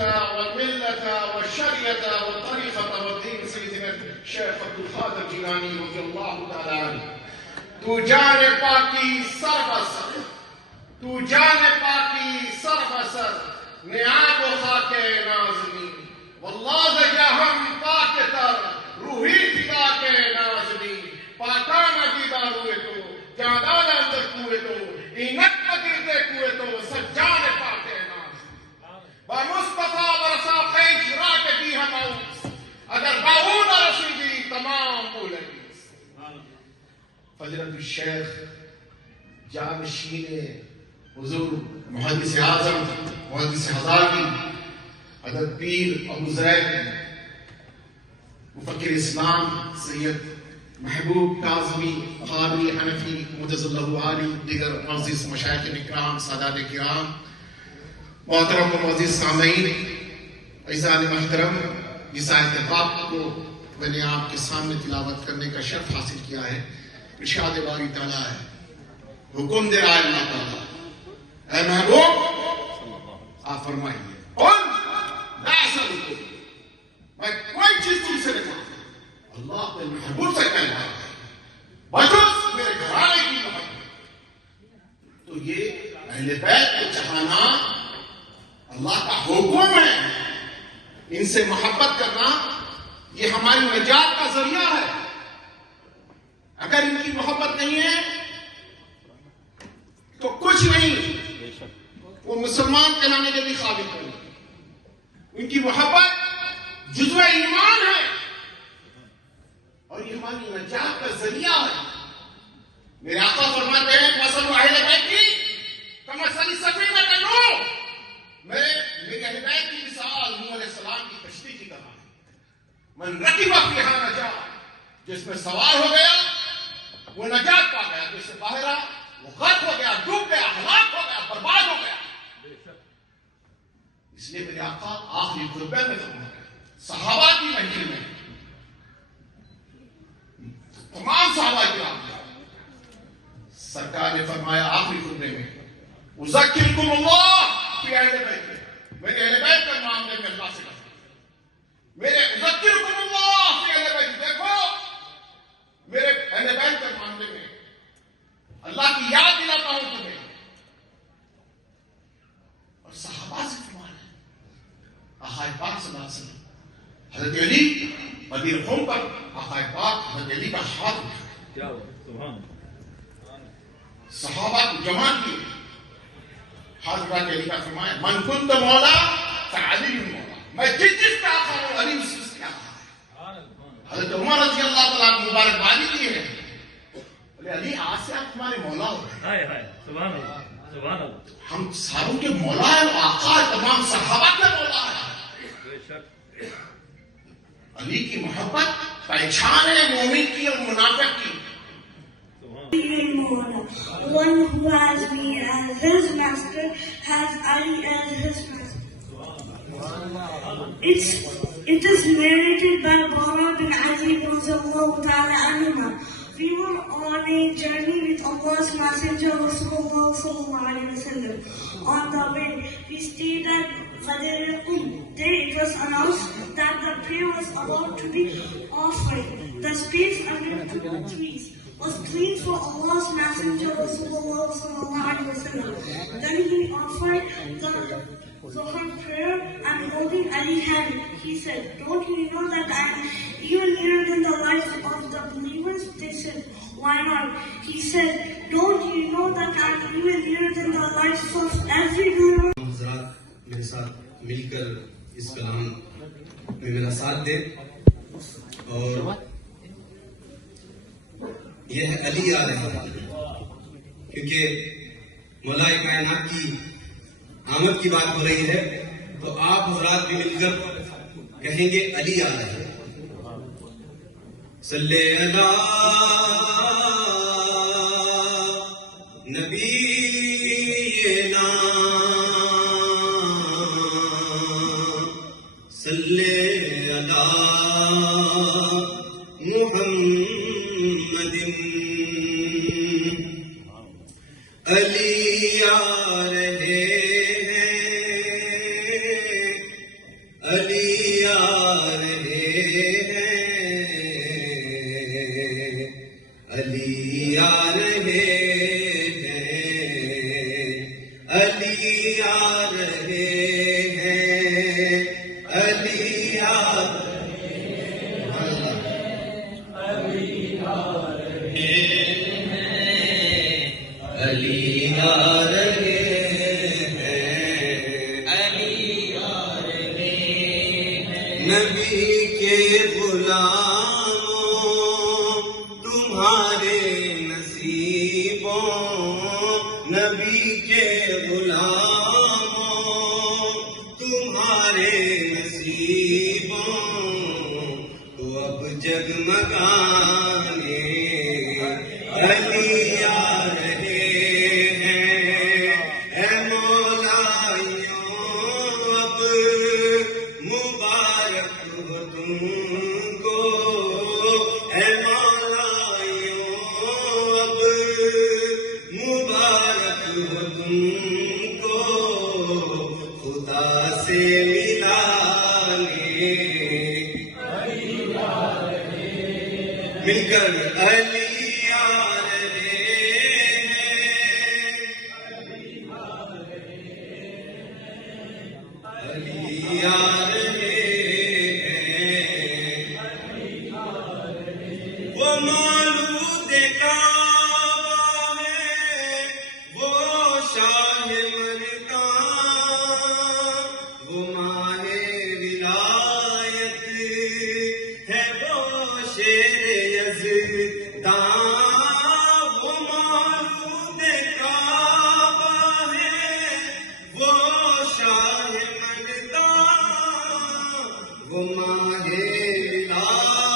والملة والشريعة والطريقة والدين سيدنا الشيخ عبد القادر جیلانی رضی اللہ تعالی عنہ. تو جان پاکی سر بسر، تو جان پاکی سر بسر، نیاب و خاک نازنین، واللہ جہم پاک تر روحی فدا کے نازنین. پاکانہ دیدار ہوئے تو جادان اندر کوئے تو اینک مگردے کوئے تو سجان پاک نازنین. با مصطفیٰ برسا خیش راک دی ہم آؤس، اگر باہون رسیدی تمام بولگی. فضیلت الشیخ جانشین حضور محدث اعظم محدث ہزاروی حضرت پیر ابو زید مفکر اسلام سید محبوب کاظمی قاری حنفی مجز اللہ عالی، دیگر معزز مشائخ اکرام، سادات کرام، محترم و معزز سامعین، عزیزان محترم، اس آیت پاک کو میں نے آپ کے سامنے تلاوت کرنے کا شرف حاصل کیا ہے. ارشاد باری تعالیٰ ہے، حکم دے رہا ہے اللہ تعالیٰ، اے محبوب آپ فرمائیے، قل لا اسألکم، میں کوئی چیز تم سے نہیں مانگتا. اللہ اپنے محبوب سے کہہ رہا ہے بجز میرے گھرانے کی محبت. تو یہ اہل بیت کو چاہنا اللہ کا حکم ہے. ان سے محبت کرنا یہ ہماری نجات کا ذریعہ ہے. اگر ان کی محبت نہیں ہے تو کچھ نہیں، وہ مسلمان کہلانے کے بھی قابل نہیں. ان کی محبت جزو ایمان ہے اور یہ ہماری نجات کا ذریعہ ہے. میرے آقا فرماتے ہیں مثل اہل بیت کی کمثل سفینۃ نوح، میرے اہل بیت کی مثال نوح علیہ السلام کی کشتی کی طرح ہے. من رکب فیہا نجا، جس میں سوار ہو گیا وہ نجات پا گیا، جس سے باہر آ وہ غرق ہو گیا، ڈوب گیا، ہلاک ہو گیا، برباد ہو گیا. اس لیے میرے آقا آخری خطبے میں فرماتے ہیں، صحابہ کی محفل میں تمام صحابہ کرام سرکار نے فرمایا آخری خطبے میں، اذکرکم اللہ فی اہل بیت، میرے اہل بیت کے معاملے میں اللہ سے کہا، میرے اذکرکم اللہ فی اہل بیت، دیکھو میرے اہل بیت کے معاملے میں اللہ کی یاد دلاتا ہوں تمہیں. اور صحابہ سے فرمایا آقا پاک صلی اللہ علیہ وسلم، حضرت علی بدیر قوم پر آقا پاک حضرت علی کا ہاتھ اٹھا، صحابہ کو جمع کیے، ہاتھ اٹھا کے علی کا فرمایا، من کنت مولا فعلی مولا، میں جس کا آقا ہوں علی اس کا آقا ہے. حضرت عمر رضی اللہ تعالیٰ کی مبارک بادی دی ہے، بولے علی آج سے آپ تمہارے مولا ہو گئے. سبحان اللہ، سبحان اللہ. ہم ساروں کے مولا ہے، آقا ہے، تمام صحابہ کے مولا ہے. علی کی محبت پہچان ہے مومن کی اور منافق کی. The one who has me as his master has Ali as his master. It is narrated by Bara bin Azib radiyallahu ta'ala anhuma. We were on a journey with Allah's Messenger Rasulullah sallallahu alaihi wasallam. On the way, we stayed at Ghadir al-Qum. There it was announced that the prayer was about to be offered. The space under two trees was clean for Allah's Messenger Rasulullah sallallahu alaihi wasallam. Then he offered the Zohar prayer and holding Ali's hand, he said, "Don't you know that I am even nearer than the lives of the believers?" They said, "Why not?" He said, "Don't you know that I am even nearer than the lives of every believer?" حضرات میرے ساتھ مل کر اس کلام میں میرا ساتھ دے. اور یہ ہے علی آ رہے ہیں، کیونکہ مولا کائنات کی آمد کی بات ہو رہی ہے، تو آپ حضرات بھی مل کر کہیں گے علی آ رہے ہیں. صلی علی نبینا صلی علی محمد. علی آ رہے ہیں علی آ رہے ہیں، علی آ رہے ہیں، علی آ رہے ہیں، علی آ علی آ رہے ہیں، علی آ رہے ہیں، نبی کے غلاموں تمہارے نصیبوں، نبی کے غلاموں تمہارے نصیبوں تو اب جگمگانے علی آ رہے ہیں، اے مولائیوں اب مبارک ہو تم کو، اے مولائیوں اب مبارک ہو تم کو، خدا سے ملانے مل کر علی آ رہے ہیں، علی آ رہے ہیں، وہ مولود کعبہ ہے، وہ شاہ ملکان، وہ ماہ ولایت ہے، وہ شیر یزدان، وہ مولود کعبہ ہے، وہ شاہ ملکان، وہ ماہ ولایت